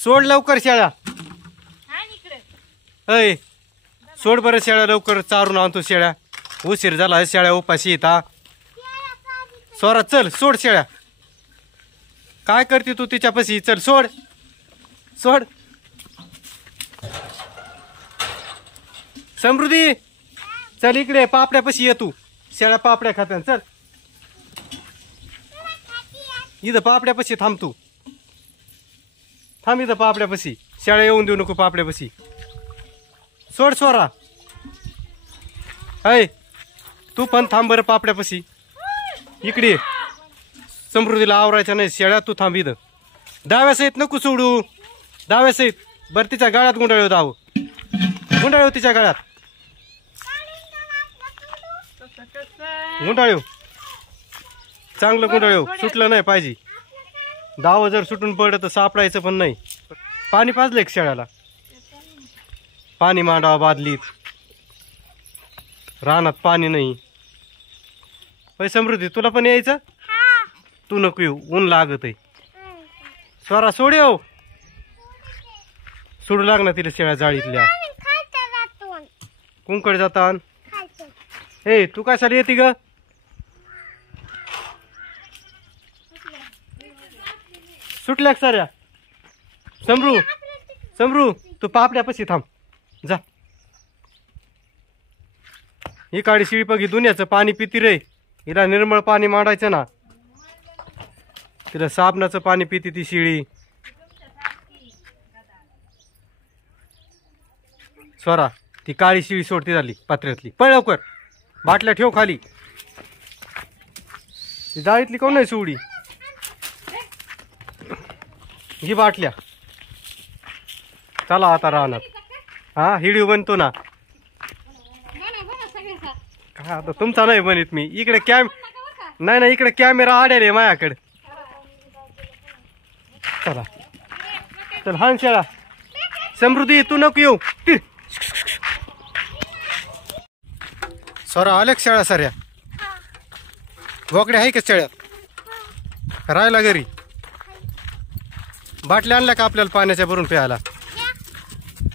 सोड लवकर शेळ्या. अय सोड बरं शेळ्या लवकर, चारून आणतो शेळ्या. उशीर झाला, शेळ्या उपाशी येता. स्वरा चल सोड शेळ्या. काय करते तू तिच्यापाशी? चल सोड सोड. समृद्धी चल इकडे, पापड्यापाशी ये तू. शेळ्या पापड्या खात्यान. चल इथं पापड्यापाशी थांब तू. थांब इथं पापड्यापाशी. शेळ्या येऊन देऊ नको पापड्यापाशी. सोड स्वरा. अय तू पण थांब बरं पापड्यापाशी. इकडे समृद्धीला आवरायच्या नाही शेळ्या. तू थांब इथं. डाव्या सहित नको सोडू. डाव्या सहित. बरं तिच्या गाळ्यात गुंडाळव. दाव गुंडाळव तिच्या गाळ्यात. गुंडाळव चांगलं गुंडाळव. सुटलं नाही पाहिजे. दाव जर सुटून पडलं तर सापडायचं पण नाही. पाणी पाजलंय शेळ्याला. पाणी मांडावं बादलीत. रानात पाणी नाही. होय समृद्धी तुला पण यायचं? तू नको येऊ, ऊन लागत आहे. स्वरा सोड येऊ. सोडू लागणार तिला शेळ्या जाळीतल्या. कुंकड जातान. ए तू कशाला येते ग? सुटल्या साऱ्या. समरू समरू तू पापड्यापाशी थांब. जा ही काळी शिळी बघी दुनियाचं पाणी पिती रे. हिला निर्मळ पाणी मांडायचं ना. तिला साबणाचं पाणी पिती ती शिळी. स्वरा ती काळी शिळी सोडती झाली पात्र्यातली. पळ लवकर. बाटल्या ठेव खाली. ती जाळीतली कोण नाही सोडी. घी बाटल्या. चला आता राहणार. हा हिडिओ बनतो ना. काय आता तुमचा नाही बनित मी. इकडे नाही इकडे कॅमेरा आड्याले माझ्याकडे. चला चल हान शेळा. समृद्धी तू नको येऊ. स्वरा आले शेळ्या साऱ्या. बोकड्या आहे का शेळ्यात? राहायला घरी. बाटल्या आणल्या का आपल्याला पाण्याच्या भरून प्यायला?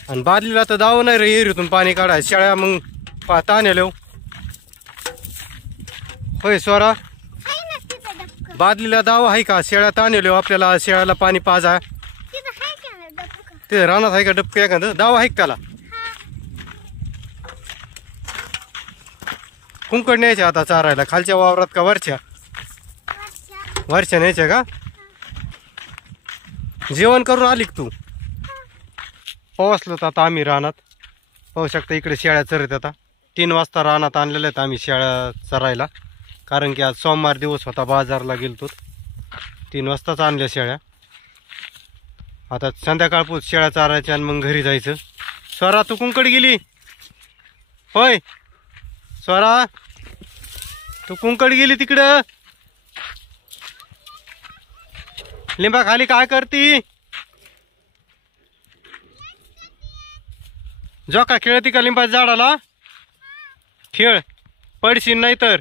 आणि बादलीला तर दाव नाही रे एरीतून पाणी काढाय. शेळ्या मग ताण येऊ. होय स्वरा बादलीला दाव आहे का? शेळ्या ताण येऊ आपल्याला. शेळ्याला पाणी पाजा. ते रानात आहे का डबके एखादं? दाव आहे का त्याला? कुंकड न्यायचे आता चारायला. खालच्या वावरात का वरच्या? वरच्या न्यायच्या का? जेवण करून आली तू? पोहोचलो तर आता आम्ही रानात. पाहू शकता इकडे शेळ्या चरत. आता 3 वाजता रानात आणलेल्या आहेत आम्ही शेळ्या चरायला. कारण की आज सोमवार दिवस होता. बाजारला गेलतो. 3 वाजताच आणल्या शेळ्या. आता संध्याकाळपूर शेळ्या चारायच्या आणि मग घरी जायचं. स्वरा तू कुंकड गेली? होय स्वरा तू कुंकड गेली तिकडं? लिंबा खाली काय करती? जोका खेळती का लिंबा झाडाला? खेळ पडशील नाही तर.